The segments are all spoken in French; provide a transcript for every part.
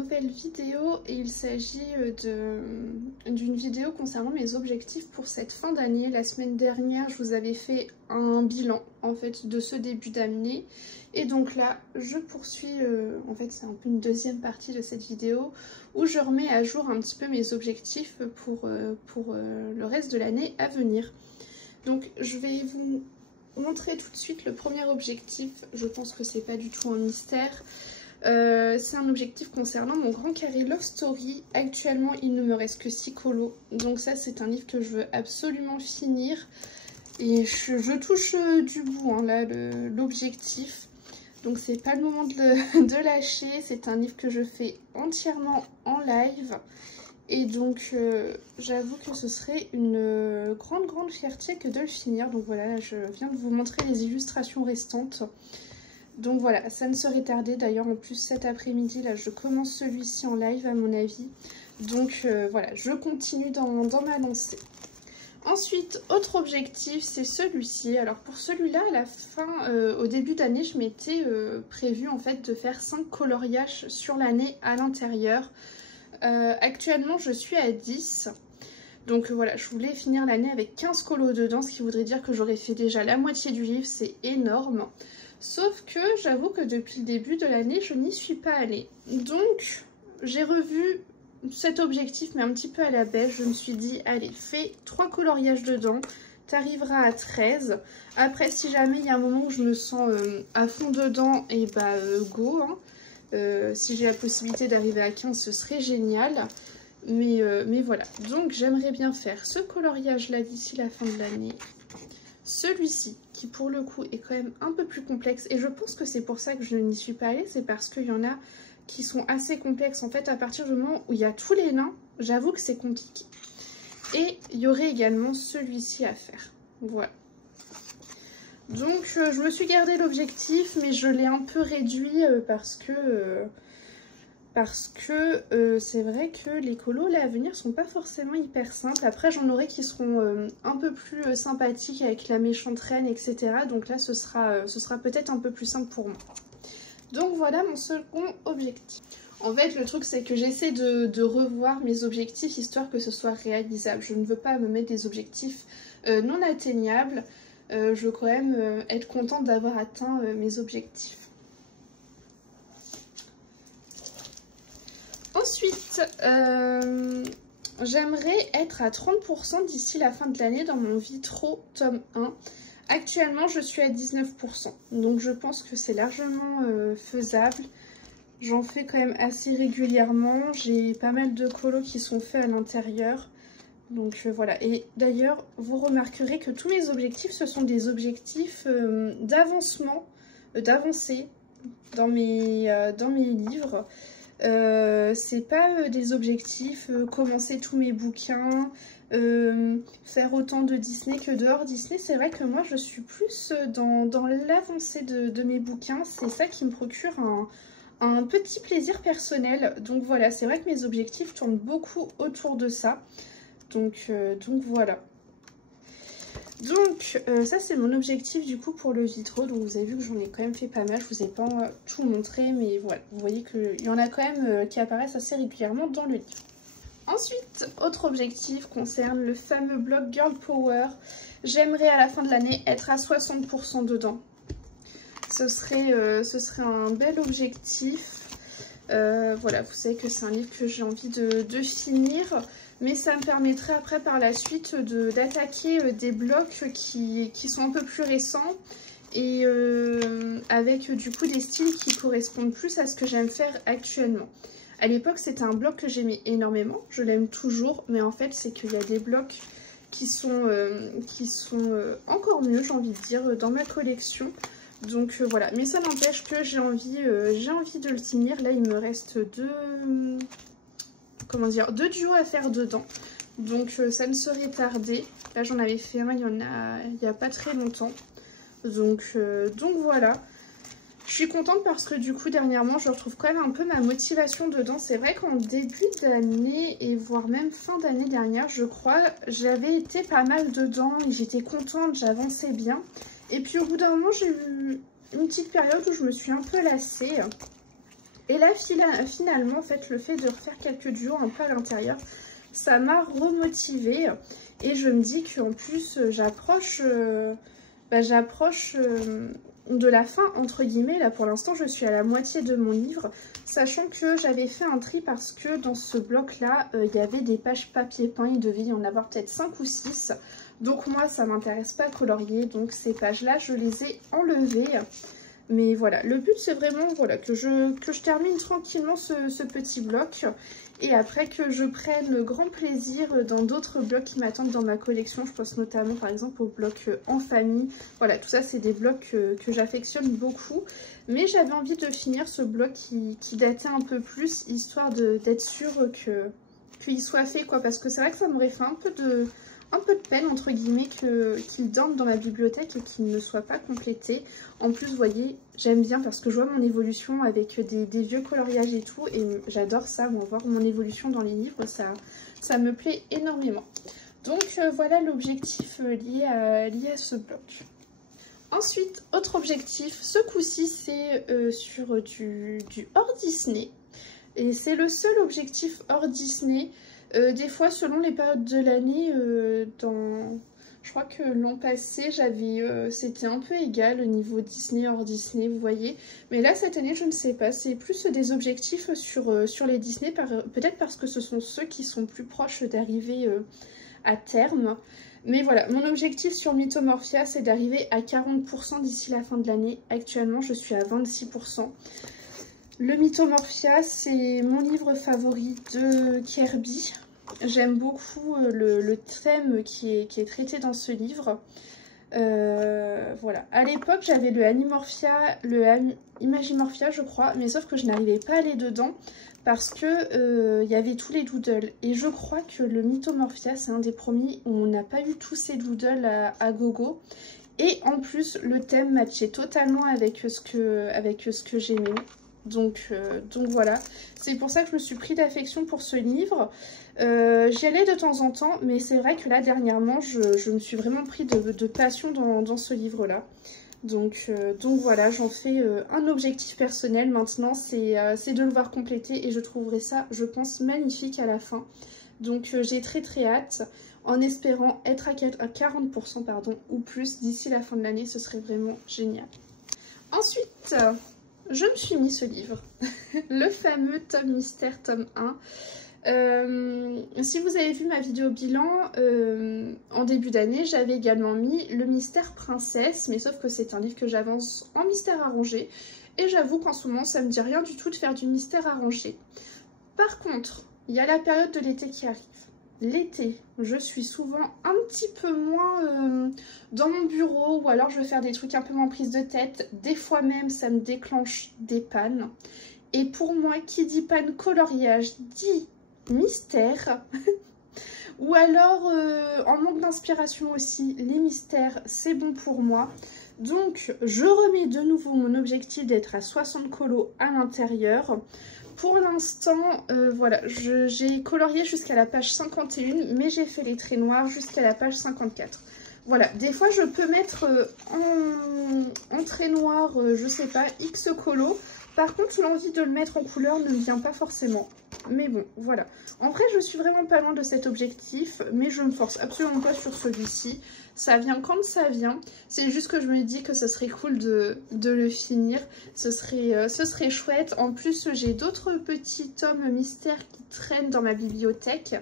nouvelle vidéo et il s'agit d'une vidéo concernant mes objectifs pour cette fin d'année. La semaine dernière, je vous avais fait un bilan en fait de ce début d'année et donc là, je poursuis, en fait c'est un peu une deuxième partie de cette vidéo où je remets à jour un petit peu mes objectifs pour le reste de l'année à venir. Donc je vais vous montrer tout de suite le premier objectif. Je pense que c'est pas du tout un mystère. C'est un objectif concernant mon grand carré Love Story. Actuellement il ne me reste que 6 colos, donc ça c'est un livre que je veux absolument finir et je touche du bout hein, là l'objectif, donc c'est pas le moment de lâcher. C'est un livre que je fais entièrement en live et donc j'avoue que ce serait une grande fierté que de le finir. Donc voilà, là, je viens de vous montrer les illustrations restantes. Donc voilà, ça ne serait tardé. D'ailleurs en plus cet après-midi, là je commence celui-ci en live à mon avis. Donc voilà, je continue dans ma lancée. Ensuite, autre objectif, c'est celui-ci. Alors pour celui-là, à la fin, au début d'année, je m'étais prévu en fait de faire 5 coloriages sur l'année à l'intérieur. Actuellement je suis à 10. Donc voilà, je voulais finir l'année avec 15 colos dedans, ce qui voudrait dire que j'aurais fait déjà la moitié du livre, c'est énorme. Sauf que j'avoue que depuis le début de l'année, je n'y suis pas allée. Donc j'ai revu cet objectif, mais un petit peu à la baisse. Je me suis dit, allez, fais 3 coloriages dedans, t'arriveras à 13. Après, si jamais il y a un moment où je me sens à fond dedans, et bah go, hein. Si j'ai la possibilité d'arriver à 15, ce serait génial. Mais voilà, donc j'aimerais bien faire ce coloriage là d'ici la fin de l'année. Celui-ci qui pour le coup est quand même un peu plus complexe et je pense que c'est pour ça que je n'y suis pas allée. C'est parce qu'il y en a qui sont assez complexes en fait. À partir du moment où il y a tous les nains, j'avoue que c'est compliqué. Et il y aurait également celui-ci à faire, voilà. Donc je me suis gardé l'objectif, mais je l'ai un peu réduit parce que c'est vrai que les colos là à venir sont pas forcément hyper simples. Après j'en aurai qui seront un peu plus sympathiques avec la méchante reine, etc. Donc là ce sera peut-être un peu plus simple pour moi. Donc voilà mon second objectif. En fait le truc c'est que j'essaie de revoir mes objectifs histoire que ce soit réalisable. Je ne veux pas me mettre des objectifs non atteignables. Je veux quand même être contente d'avoir atteint mes objectifs. Ensuite, j'aimerais être à 30% d'ici la fin de l'année dans mon Vitro tome 1. Actuellement, je suis à 19%. Donc, je pense que c'est largement faisable. J'en fais quand même assez régulièrement. J'ai pas mal de colos qui sont faits à l'intérieur. Donc, voilà. Et d'ailleurs, vous remarquerez que tous mes objectifs, ce sont des objectifs d'avancement, d'avancée dans mes livres. C'est pas des objectifs, commencer tous mes bouquins, faire autant de Disney que de hors Disney. C'est vrai que moi je suis plus dans l'avancée de mes bouquins. C'est ça qui me procure un petit plaisir personnel. Donc voilà, c'est vrai que mes objectifs tournent beaucoup autour de ça. Donc voilà. Donc ça c'est mon objectif du coup pour le Vitro. Donc vous avez vu que j'en ai quand même fait pas mal. Je vous ai pas tout montré, mais voilà, vous voyez qu'il y en a quand même qui apparaissent assez régulièrement dans le livre. Ensuite, autre objectif concerne le fameux blog Girl Power. J'aimerais à la fin de l'année être à 60% dedans. Ce serait un bel objectif. Voilà, vous savez que c'est un livre que j'ai envie de finir. Mais ça me permettrait après par la suite d'attaquer des blocs qui sont un peu plus récents et avec du coup des styles qui correspondent plus à ce que j'aime faire actuellement. À l'époque c'était un bloc que j'aimais énormément, je l'aime toujours, mais en fait c'est qu'il y a des blocs qui sont encore mieux, j'ai envie de dire, dans ma collection. Donc voilà, mais ça n'empêche que j'ai envie de le finir. Là il me reste deux duos à faire dedans, donc ça ne serait tardé. Là j'en avais fait un il y a pas très longtemps, donc voilà. Je suis contente parce que du coup dernièrement je retrouve quand même un peu ma motivation dedans. C'est vrai qu'en début d'année et voire même fin d'année dernière je crois, j'avais été pas mal dedans et j'étais contente, j'avançais bien. Et puis au bout d'un moment j'ai eu une petite période où je me suis un peu lassée. Et là, finalement, en fait, le fait de refaire quelques duos un peu à l'intérieur, ça m'a remotivée. Et je me dis qu'en plus, j'approche de la fin, entre guillemets. Là, pour l'instant, je suis à la moitié de mon livre, sachant que j'avais fait un tri parce que dans ce bloc-là, il y avait des pages papier peint. Il devait y en avoir peut-être 5 ou 6. Donc moi, ça m'intéresse pas à colorier. Donc ces pages-là, je les ai enlevées. Mais voilà, le but c'est vraiment voilà, que je termine tranquillement ce petit bloc. Et après que je prenne grand plaisir dans d'autres blocs qui m'attendent dans ma collection. Je pense notamment par exemple au bloc en famille. Voilà, tout ça c'est des blocs que j'affectionne beaucoup. Mais j'avais envie de finir ce bloc qui datait un peu plus, histoire d'être sûre qu'il soit fait, quoi. Parce que c'est vrai que ça m'aurait fait un peu de peine, entre guillemets, qu'il dorme dans ma bibliothèque et qu'il ne soit pas complété. En plus, vous voyez, j'aime bien parce que je vois mon évolution avec des vieux coloriages et tout. Et j'adore ça, moi, voir mon évolution dans les livres, ça me plaît énormément. Donc voilà l'objectif lié à ce bloc. Ensuite, autre objectif, ce coup-ci, c'est sur du hors Disney. Et c'est le seul objectif hors Disney. Des fois, selon les périodes de l'année, je crois que l'an passé, c'était un peu égal au niveau Disney, hors Disney, vous voyez. Mais là, cette année, je ne sais pas. C'est plus des objectifs sur les Disney, peut-être parce que ce sont ceux qui sont plus proches d'arriver à terme. Mais voilà, mon objectif sur Mythomorphia, c'est d'arriver à 40% d'ici la fin de l'année. Actuellement, je suis à 26%. Le Mythomorphia, c'est mon livre favori de Kirby. J'aime beaucoup le thème qui est traité dans ce livre. Voilà. À l'époque, j'avais le Imagimorphia, je crois, mais sauf que je n'arrivais pas à aller dedans parce que y avait tous les doodles. Et je crois que le Mythomorphia, c'est un des premiers où on n'a pas eu tous ces doodles à gogo. Et en plus, le thème matchait totalement avec ce que j'aimais. Donc voilà, c'est pour ça que je me suis pris d'affection pour ce livre. J'y allais de temps en temps, mais c'est vrai que là dernièrement je me suis vraiment pris de passion dans ce livre là. Donc voilà, j'en fais un objectif personnel maintenant, c'est de le voir compléter et je trouverai ça, je pense, magnifique à la fin. Donc j'ai très hâte, en espérant être à 40% pardon, ou plus d'ici la fin de l'année, ce serait vraiment génial. Ensuite, je me suis mis ce livre, le fameux tome mystère tome 1. Si vous avez vu ma vidéo bilan, en début d'année, j'avais également mis le mystère princesse, mais sauf que c'est un livre que j'avance en mystère arrangé. Et j'avoue qu'en ce moment, ça me dit rien du tout de faire du mystère arrangé. Par contre, il y a la période de l'été qui arrive. L'été, je suis souvent un petit peu moins dans mon bureau ou alors je vais faire des trucs un peu moins prise de tête. Des fois même, ça me déclenche des pannes. Et pour moi, qui dit panne coloriage, dit mystère. Ou alors, en manque d'inspiration aussi, les mystères, c'est bon pour moi. Donc, je remets de nouveau mon objectif d'être à 60 colos à l'intérieur. Pour l'instant, voilà, j'ai colorié jusqu'à la page 51, mais j'ai fait les traits noirs jusqu'à la page 54. Voilà, des fois je peux mettre en trait noir, je sais pas, X colos. Par contre, l'envie de le mettre en couleur ne me vient pas forcément. Mais bon, voilà. En vrai, je suis vraiment pas loin de cet objectif, mais je me force absolument pas sur celui-ci. Ça vient quand ça vient. C'est juste que je me dis que ce serait cool de le finir. Ce serait chouette. En plus, j'ai d'autres petits tomes mystères qui traînent dans ma bibliothèque.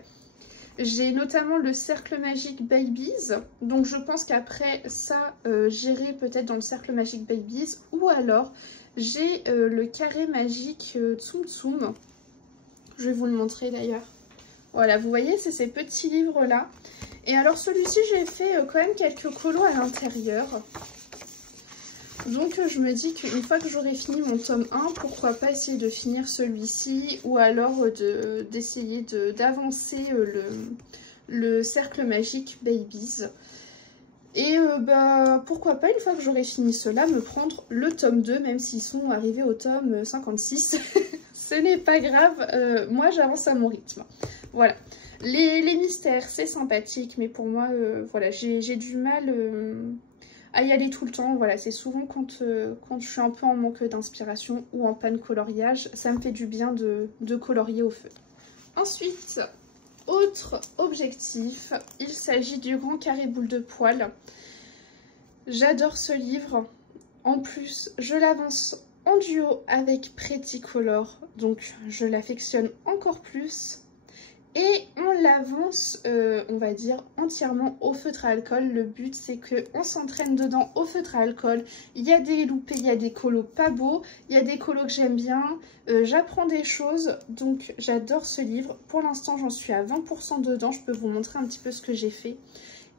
J'ai notamment le Cercle Magique Babies. Donc je pense qu'après ça, j'irai peut-être dans le Cercle Magique Babies. Ou alors, j'ai le Carré Magique Tsum Tsum. Je vais vous le montrer d'ailleurs. Voilà, vous voyez, c'est ces petits livres-là. Et alors celui-ci, j'ai fait quand même quelques colos à l'intérieur. Donc je me dis qu'une fois que j'aurai fini mon tome 1, pourquoi pas essayer de finir celui-ci. Ou alors d'essayer d'avancer le Cercle Magique Babies. Et pourquoi pas, une fois que j'aurai fini cela, me prendre le tome 2, même s'ils sont arrivés au tome 56. Ce n'est pas grave, moi j'avance à mon rythme. Voilà. Les mystères, c'est sympathique, mais pour moi, voilà, j'ai du mal à y aller tout le temps. Voilà, c'est souvent quand je suis un peu en manque d'inspiration ou en panne coloriage, ça me fait du bien de colorier au feutre. Ensuite, autre objectif, il s'agit du Grand Carré Boule de Poil. J'adore ce livre. En plus, je l'avance en duo avec Pretty Color, donc je l'affectionne encore plus. Et on l'avance, on va dire, entièrement au feutre à alcool. Le but, c'est qu'on s'entraîne dedans au feutre à alcool. Il y a des loupés, il y a des colos pas beaux, il y a des colos que j'aime bien. J'apprends des choses, donc j'adore ce livre. Pour l'instant, j'en suis à 20% dedans. Je peux vous montrer un petit peu ce que j'ai fait.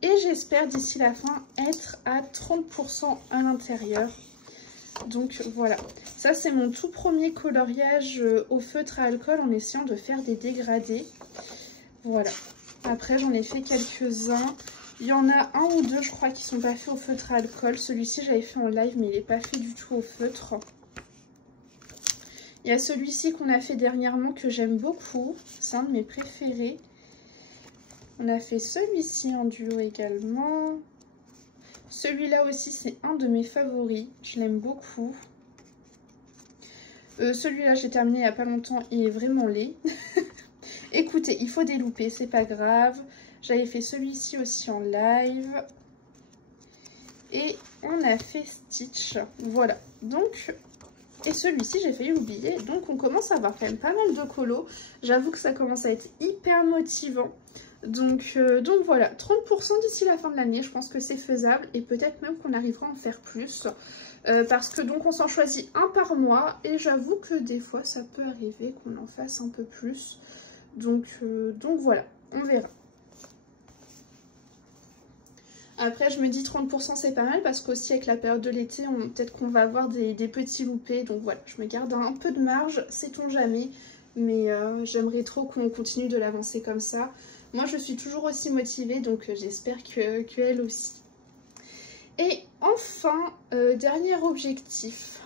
Et j'espère d'ici la fin être à 30% à l'intérieur. Donc voilà, ça c'est mon tout premier coloriage au feutre à alcool en essayant de faire des dégradés. Voilà, après j'en ai fait quelques-uns. Il y en a un ou deux je crois qui sont pas faits au feutre à alcool. Celui-ci j'avais fait en live mais il n'est pas fait du tout au feutre. Il y a celui-ci qu'on a fait dernièrement que j'aime beaucoup, c'est un de mes préférés. On a fait celui-ci en duo également. Celui-là aussi, c'est un de mes favoris. Je l'aime beaucoup. Celui-là, j'ai terminé il n'y a pas longtemps. Il est vraiment laid. Écoutez, il faut délouper, c'est pas grave. J'avais fait celui-ci aussi en live. Et on a fait Stitch. Voilà. Donc, et celui-ci, j'ai failli l'oublier. Donc, on commence à avoir quand même pas mal de colos. J'avoue que ça commence à être hyper motivant. Donc voilà, 30% d'ici la fin de l'année, je pense que c'est faisable et peut-être même qu'on arrivera à en faire plus. Parce que donc on s'en choisit un par mois et j'avoue que des fois ça peut arriver qu'on en fasse un peu plus. Donc voilà, on verra. Après je me dis 30% c'est pas mal parce qu'aussi avec la période de l'été, peut-être qu'on va avoir des petits loupés. Donc voilà, je me garde un peu de marge, sait-on jamais. Mais j'aimerais trop qu'on continue de l'avancer comme ça. Moi, je suis toujours aussi motivée, donc j'espère qu'elle aussi. Et enfin, dernier objectif,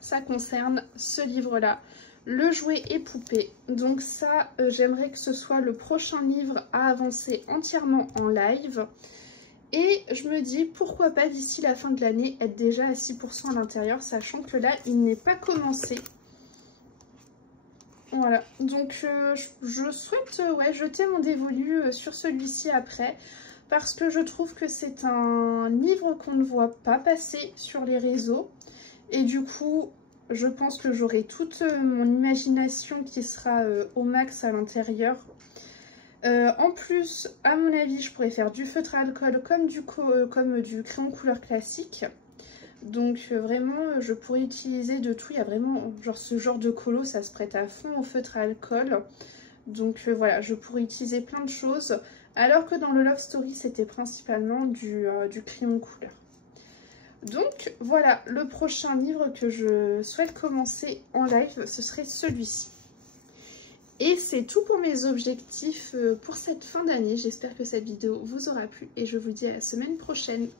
ça concerne ce livre-là, Le jouet et poupée. Donc ça, j'aimerais que ce soit le prochain livre à avancer entièrement en live. Et je me dis, pourquoi pas d'ici la fin de l'année, être déjà à 6% à l'intérieur, sachant que là, il n'est pas commencé. Voilà, donc je souhaite jeter mon dévolu sur celui-ci après parce que je trouve que c'est un livre qu'on ne voit pas passer sur les réseaux et du coup je pense que j'aurai toute mon imagination qui sera au max à l'intérieur. En plus, à mon avis, je pourrais faire du feutre à alcool comme du crayon couleur classique. Donc vraiment, je pourrais utiliser de tout. Il y a vraiment ce genre de colo, ça se prête à fond au feutre à alcool. Donc voilà, je pourrais utiliser plein de choses. Alors que dans le Love Story, c'était principalement du crayon couleur. Donc voilà, le prochain livre que je souhaite commencer en live, ce serait celui-ci. Et c'est tout pour mes objectifs pour cette fin d'année. J'espère que cette vidéo vous aura plu et je vous dis à la semaine prochaine.